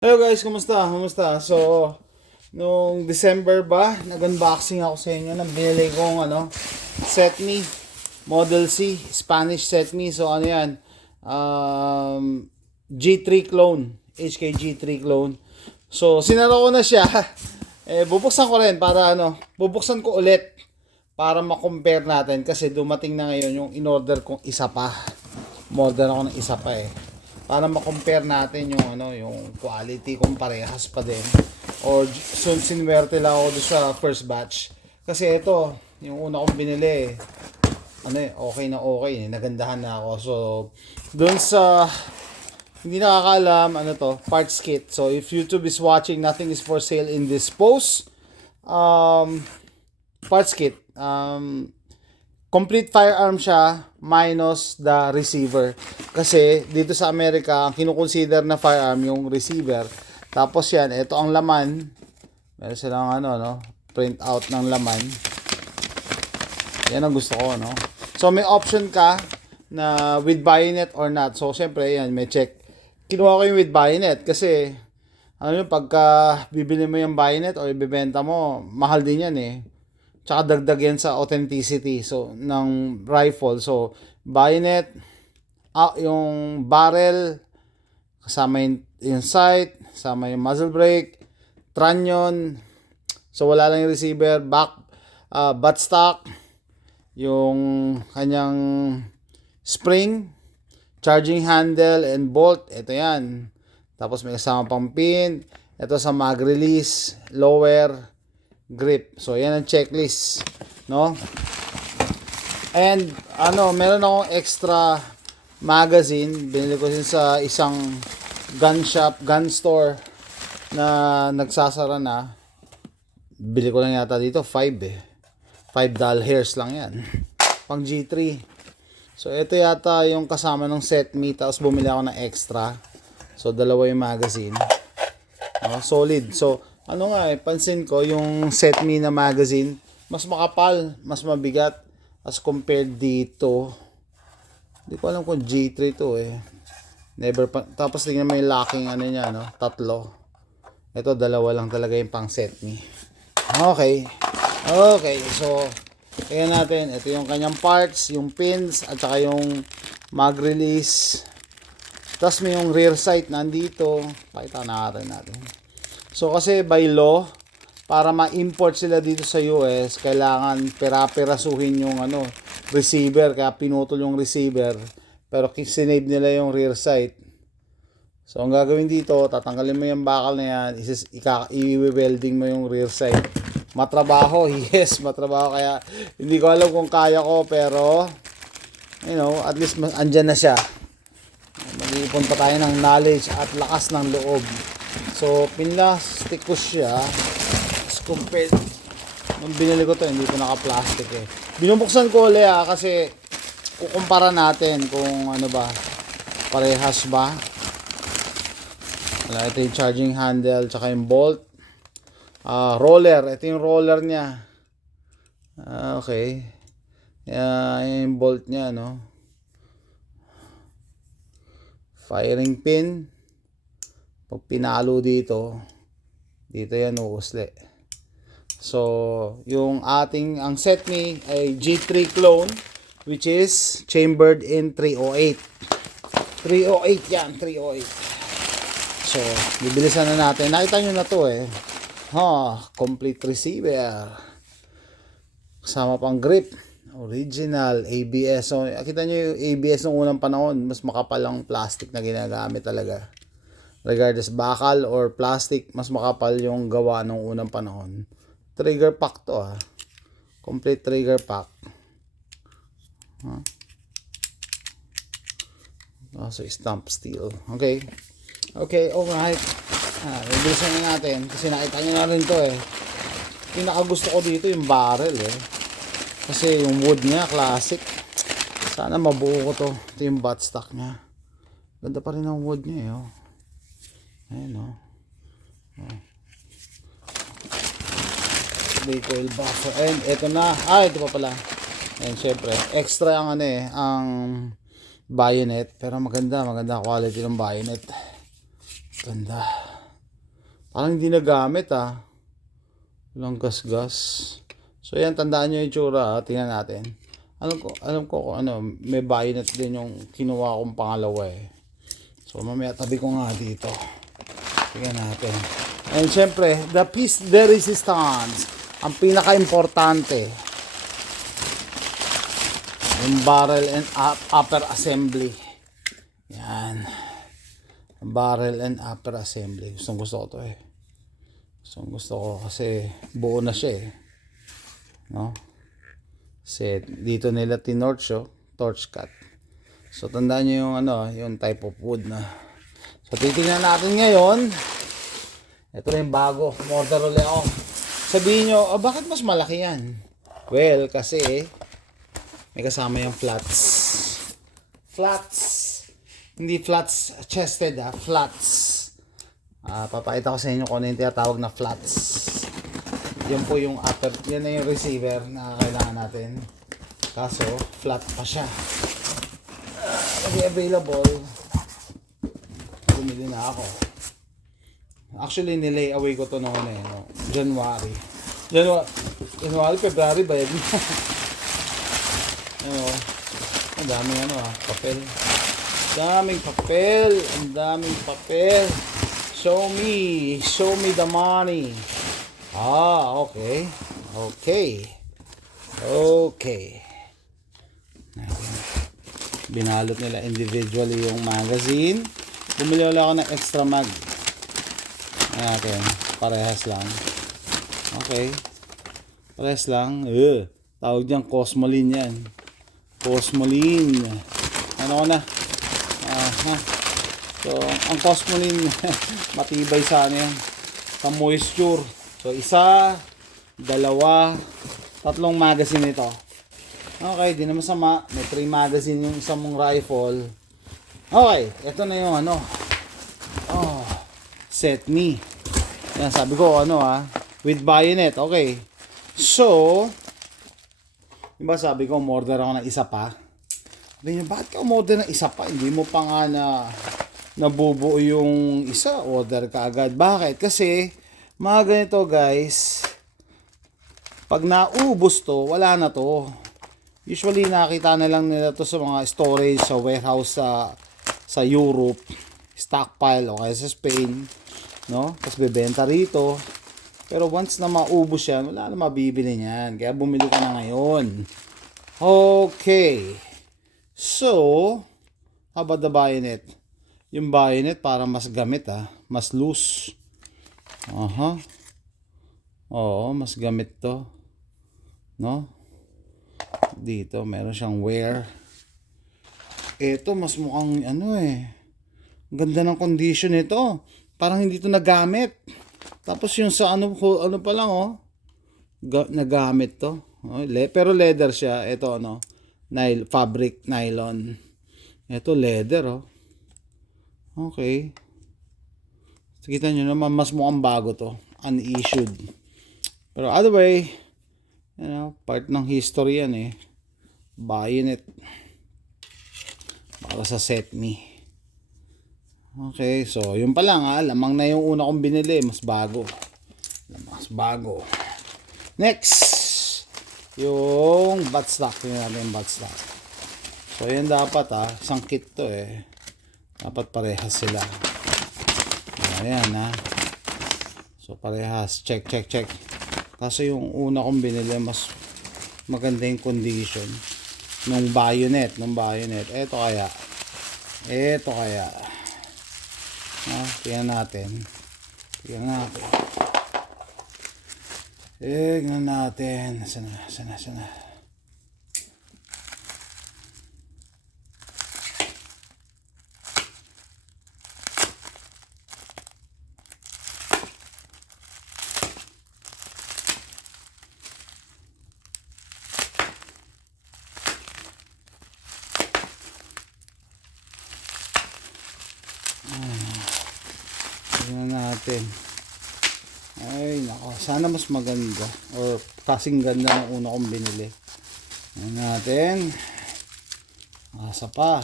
Hello guys, kumusta? Kumusta? So, nung December ba, nag-unboxing ako sa inyo ng binili kong Set Me Model C, Spanish Set Me. So, ano yan? G3 clone, HK G3 clone. So, sinara ko na siya. Bubuksan ko rin para bubuksan ko ulit para ma-compare natin kasi dumating na ngayon yung in-order kong isa pa. Order ako ng isa pa para ma-compare natin yung quality kung parehas pa din or sinwerte lang ako doon sa first batch kasi ito yung una kong binili okay, nagandahan na ako. So doon sa hindi nakakaalam, parts kit. So if YouTube is watching, nothing is for sale in this post. Parts kit, complete firearm siya minus the receiver. Kasi dito sa Amerika, ang kinukonsider na firearm yung receiver. Tapos yan, ito ang laman. Meron silang print out ng laman. Yan ang gusto ko, no? So may option ka na with bayonet or not. So syempre yan, may check. Kinuha ko yung with bayonet kasi pagka bibili mo yung bayonet o ibebenta mo, mahal din yan Tsaka dagdag yan sa authenticity ng rifle. So bayonet, yung barrel, kasama yung sight, kasama yung muzzle brake, trunnion. So wala lang yung receiver, buttstock, yung kanyang spring, charging handle and bolt. Ito yan. Tapos may kasama pang pin. Ito sa mag release, lower, grip. So yan ang checklist, no? And meron akong extra magazine. Binili ko din sa isang gun store na nagsasara na. Bili ko lang yata dito $5 lang yan. Pang G3. So ito yata yung kasama ng set me, tapos bumili ako ng extra. So dalawa yung magazine. Solid. So pansin ko yung set me na magazine, mas makapal, mas mabigat as compared dito. Hindi ko alam kung G3 to Tapos tingnan mo yung locking niya, tatlo. Ito dalawa lang talaga yung pang set me. Okay, so tingnan natin. Ito yung kanyang parts, yung pins, at saka yung mag release. Tapos may yung rear sight nandito. Pakita natin. So kasi by law, para ma-import sila dito sa US, kailangan pera-perasuhin yung receiver. Kaya pinutol yung receiver, pero sinave nila yung rear sight. So ang gagawin dito, tatanggalin mo yung bakal na yan, i-welding mo yung rear sight. Matrabaho, yes, matrabaho. Kaya hindi ko alam kung kaya ko, pero at least andyan na siya. Mag-iipon pa tayo ng knowledge at lakas ng loob. So pinlastic ko siya as compared nung binili ko to, hindi ko naka-plastic Binubuksan ko ulit kasi kukumpara natin kung parehas ba. Ito yung charging handle tsaka yung bolt. Roller, ito yung roller niya. Okay. Yung bolt niya, firing pin. Pag pinalo dito yan uusli. So, ang set me ay G3 clone, which is chambered in 308. 308 yan, 308. So, bibilisan na natin. Nakita nyo na to complete receiver. Kasama pang grip. Original ABS. So, kita nyo yung ABS ng unang panahon, mas makapal ang plastic na ginagamit talaga. Regardless bakal or plastic, mas makapal yung gawa ng unang panahon. Trigger pack to Complete trigger pack. So stamp steel. Okay, alright. Bibilisan na natin kasi nakita nyo na rin to Pinakagusto ko dito yung barrel kasi yung wood niya classic. Sana mabuo ko to. Ito yung buttstock niya. Ganda pa rin ang wood niya Ayan recoil buffer. And ito na. Ito pa pala. And syempre, extra ang ang bayonet. Pero maganda quality ng bayonet. Ganda. Parang hindi nagamit Walang gas-gas. So yan, tandaan nyo yung tsura. Tingnan natin. Alam ko kung ano, may bayonet din yung kinuha kong pangalawa So mamaya tabi ko nga dito. Tingnan natin. And syempre, the piece de resistance. Ang pinaka-importante. Yung barrel and upper assembly. Yan. Barrel and upper assembly. Gusto ko to gusto ko kasi buo na siya no? Kasi dito nila tinorch torch cut. So tandaan nyo yung yung type of wood na. So titingnan natin ngayon. Ito na yung bago. Order ulit ako. Sabihin nyo, bakit mas malaki yan? Well, kasi may kasama yung flats. Flats. Hindi flats chested flats. Papakita ko sa inyo kung ano yung tinatawag na flats. Yan po yung upper. Yan na yung receiver na kailangan natin. Kaso, flat pa siya. Kasi available. Bumili na ako. Actually, nilay away ko to noon no? January, February, bayad na. Ang daming papel. Ang daming papel. Show me the money. Okay. Binalot nila individually yung magazine. Bumili ulit ako ng extra mag. Parehas lang. Okay. Parehas lang. Tawag dyan, Cosmoline yan. Cosmoline. Ano ko na? So, ang Cosmoline, matibay sa sa moisture. So, 1, 2, 3 magazine ito. Okay, di na masama. May 3 magazine yung isang mong rifle. Okay, ito na yung set me. Yan, sabi ko with bayonet. Okay. So, diba sabi ko, umorder ako ng isa pa. Sabi niyo, bakit ka umorder ng isa pa? Hindi mo pa nga nabubuo yung isa, order ka agad. Bakit? Kasi, mga ganito guys, pag naubos to, wala na to. Usually, nakita na lang nila to sa mga storage, sa warehouse sa Europe, stockpile o kaya sa Spain, no? Tapos bebenta rito. Pero once na maubos yan, wala na mabibili niyan. Kaya bumili ka na ngayon. Okay. So, how about the bayonet? Yung bayonet para mas gamit mas loose. Oo, mas gamit to. No? Dito, meron siyang wear. Ito, mas mukhang ganda ng condition nito. Parang hindi to nagamit. Tapos yung sa ano pa lang nagamit to. Pero leather siya. Ito fabric nylon. Ito leather Okay. Kita nyo naman, mas mukhang bago to. Unissued. Pero other way, part ng history yan Bayonet. Para sa set me. Okay, so yun pa lang lamang na yung una kong binili, mas bago. Next, yung buttstock. Tingnan natin yung buttstock. So yan dapat isang kit to dapat parehas sila. Ayan So parehas, check. Kaso yung una kong binili, mas maganda yung condition nung bayonet. Ito kaya tingnan natin. Sana. Tingnan natin. Ay, nako. Sana mas maganda. Or kasing ganda ng una kong binili. Tingnan natin. Asa pa.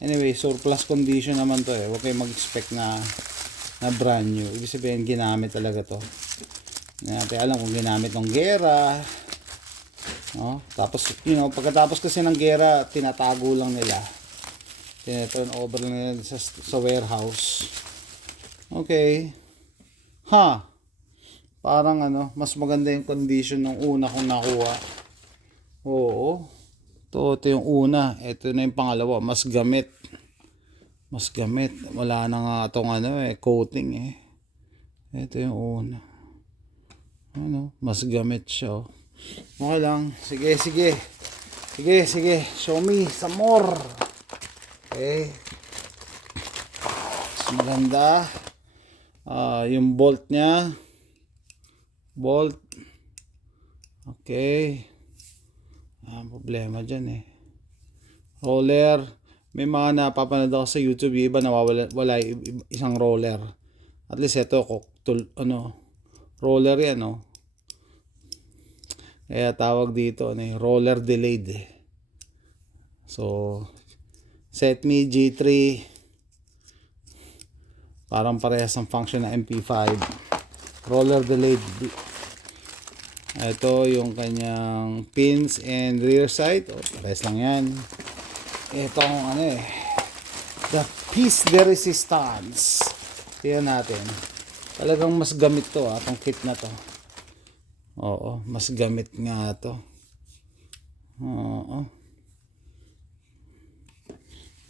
Anyway, surplus condition naman to Huwag kayong mag-expect na na brand new. Ibig sabihin, ginamit talaga to. Hindi natin alam kung ginamit ng gera. No? Tapos, pagkatapos kasi ng gera, tinatago lang nila. Tina-turn over lang nila sa warehouse. Okay. Parang mas maganda yung condition ng una kong nakuha. Oo. Ito yung una. Ito na yung pangalawa. Mas gamit. Wala na nga itong coating eh. Ito yung una. Mas gamit siya. Okay lang. Sige. Show me some more. Okay. Mas maganda. Yung bolt niya. Okay. Problema dyan eh. Roller. May mga napapanood ako sa YouTube, yung iba wala isang roller. At least ito, roller yan, Kaya tawag dito, roller delayed eh. So, Setme G3, parang parehas ang function ng MP5. Roller delayed. Ito yung kanyang pins and rear sight. Parehas lang yan. Ito ang the piece de resistance. Tingnan natin. Talagang mas gamit to itong kit na to. Oo, mas gamit nga to. Oo.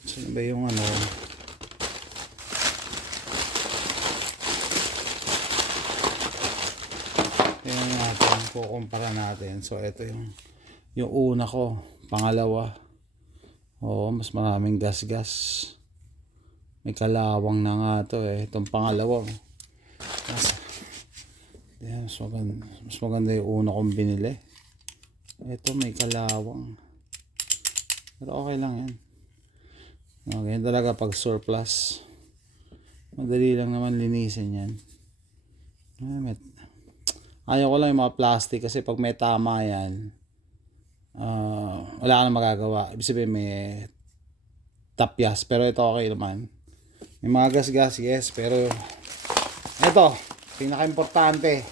Sino ba yung tingnan natin, kukumpara natin. So ito yung una ko, pangalawa. Oo, mas maraming gas. May kalawang na nga to eh. Itong pangalawa. Mas maganda yung una kong binili. Ito may kalawang. Pero okay lang yan. Okay, talaga pag surplus. Madali lang naman linisin yan. Ayaw ko lang yung mga plastic kasi pag may tama yan, wala ka na magagawa. Ibig sabihin may tapyas, pero ito okay naman. May mga gas, yes, pero ito, pinaka-importante,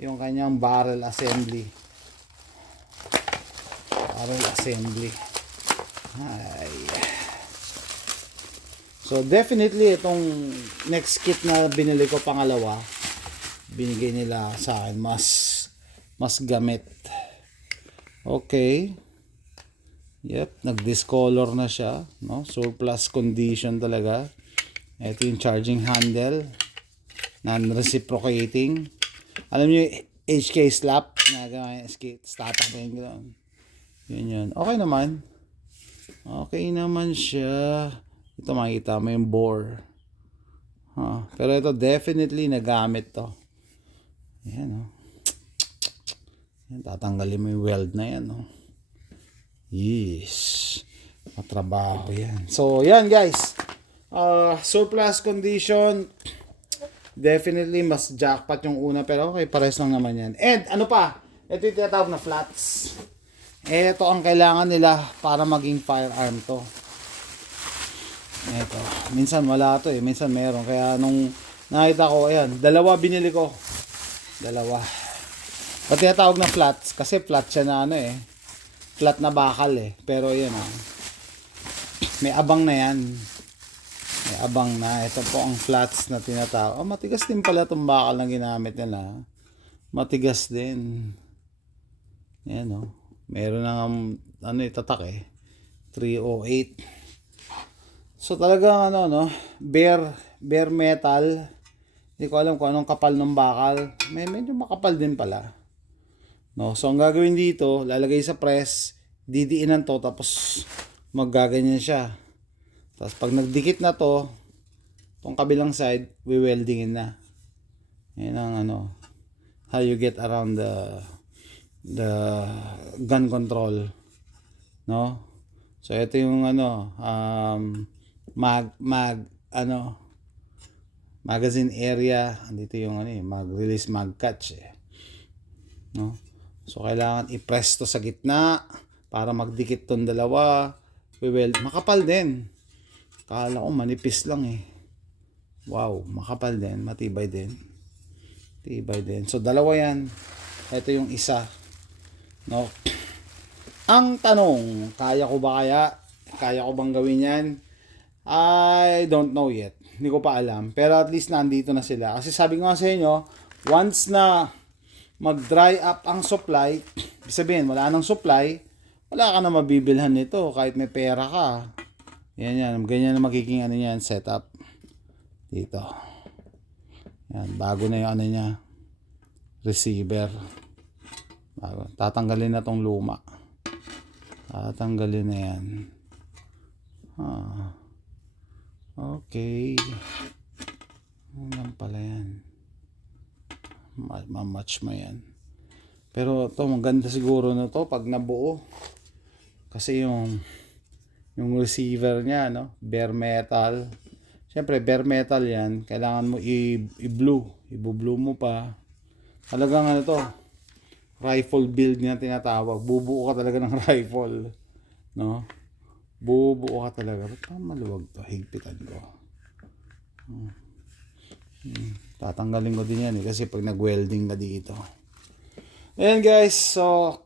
yung kanyang barrel assembly. So definitely itong next kit na binili ko, pangalawa, binigay nila sa akin mas gamit. Okay. Yep, nag-discolor na siya, surplus condition talaga. Ito yung charging handle, non-reciprocating. Alam niyo yung HK slap, nagawa yung static na yun. Yun. Okay naman siya. Ito makikita mo yung bore. Pero ito definitely nagamit to. Yan Yan, tatanggalin mo yung weld na yan Yes. Matrabaho yan. So yan guys. Surplus condition. Definitely mas jackpot yung una, pero okay, pares lang naman yan. And ito yung tinatawag na flats. Ito ang kailangan nila para maging firearm to. Ito. Minsan wala to minsan meron. Kaya nung nakita ko, ayan, dalawa binili ko. Pati tinatawag na flats, kasi flat siya na flat na bakal Pero yan may abang na yan. Ito po ang flats na tinatawag. Matigas din pala itong bakal na ginamit nila. Matigas din. Yan meron na tatak 308. So talagang bare metal. Hindi ko alam kung anong kapal ng bakal. Medyo makapal din pala. So ang gagawin dito, lalagay sa press, didiinan to, tapos maggaganyan siya. Tapos pag nagdikit na to, tong kabilang side, weldingin na. Yan ang how you get around the gun control. So ito yung magazine area. Andito yung mag-release, mag-catch So kailangan i-press to sa gitna para magdikit tong dalawa. Makapal din. Kala ko manipis lang Wow, makapal din, matibay din. Tibay din. So, dalawa yan. Ito yung isa. No? Ang tanong, kaya ko ba kaya? Kaya ko bang gawin yan? I don't know yet. Hindi ko pa alam. Pero at least nandito na sila. Kasi sabi ko nga sa inyo, once na mag-dry up ang supply, sabihin, wala nang supply, wala ka na mabibilhan nito kahit may pera ka. Yan. Ganyan na magiging ano yan, setup. Dito. Yan, bago na yung ano niya. Receiver. Bago. Tatanggalin na tong luma. Tatanggalin na yan. Okay. Ano pala yan? Mamatch mo yan. Pero to maganda siguro na to pag nabuo. Kasi yung receiver niya, no? Bare metal. Siyempre, bare metal yan. Kailangan mo i-blue. I-blue mo pa. Talagang ano to, rifle build niya tinatawag. Bubuo ka talaga ng rifle. No? Bubuo ka talaga. Ba't pa maluwag to? Higpitan ko. Tatanggalin ko din yan kasi pag nag-welding ka dito. Ayan guys. So,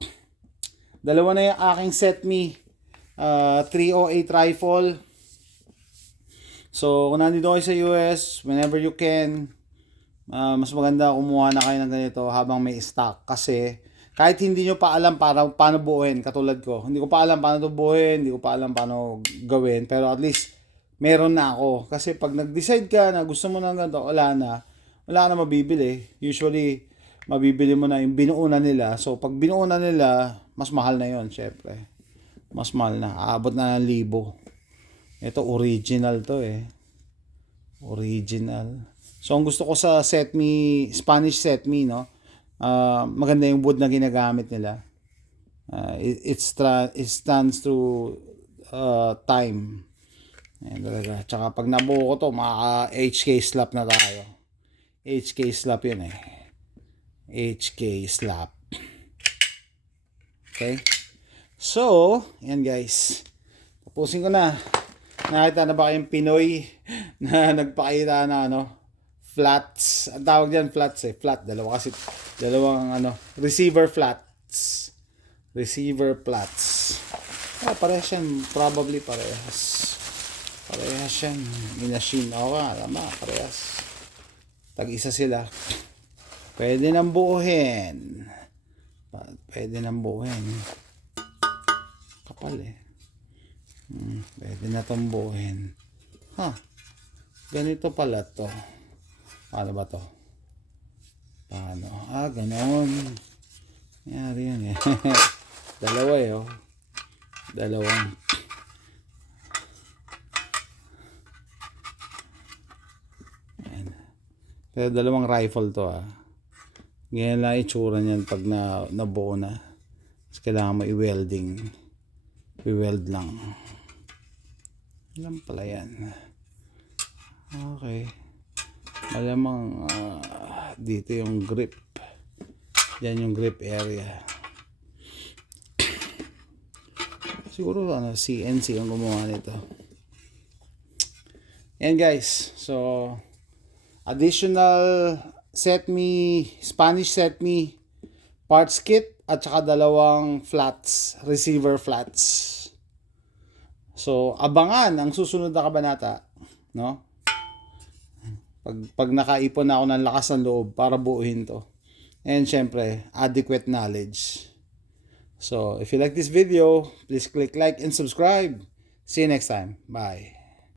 dalawa na yung aking SETME 308 rifle. So, kung nandito kayo sa US, whenever you can, mas maganda kumuha na kayo ng ganito habang may stock. Kasi, kahit hindi nyo pa alam paano buuhin, katulad ko. Hindi ko pa alam paano ito buuhin, hindi ko pa alam paano gawin. Pero at least, meron na ako. Kasi pag nag-decide ka na gusto mo ng ganito, wala na mabibili. Usually, mabibili mo na yung binuo na nila. So, pag binuo na nila, mas mahal na yon syempre. Mas mahal na. Aabot na ng 1,000. Ito original to eh. Original. So ang gusto ko sa SETME, Spanish SETME, no? Maganda yung wood na ginagamit nila. It stands through time. Ayan talaga. Tsaka pag nabuo ko to, HK slap na tayo. HK slap yun eh. HK slap. Okay? So, yan guys. Tapusin ko na. Nakita na ba kayong Pinoy na nagpakita na flats? Ang tawag diyan flats eh. Flat. Dalawang receiver flats. Receiver flats. Parehas yan. Probably parehas. Parehas yan. Minashine. Tama. Parehas. Tag-isa sila. Pwede nang buuhin. Kapal eh. Pwede na itong buuhin. Ganito pala to. Paano ba to? Paano? Ganon. Yari yan eh. Dalawa eh. Dalawang. Ayan. Pero dalawang rifle to Ganyan lang itsura niyan pag nabuo na. Tapos kailangan mo i-welding. I-weld lang. Ilan pala yan? Okay. Malamang dito yung grip. Yan yung grip area. Siguro CNC ang gumawa nito. Yan guys. So additional SETME, Spanish SETME parts kit at saka dalawang flats, receiver flats. So, abangan ang susunod na kabanata, no? Pag nakaipon na ako ng lakas ng loob para buuhin to. And syempre, adequate knowledge. So, if you like this video, please click like and subscribe. See you next time. Bye.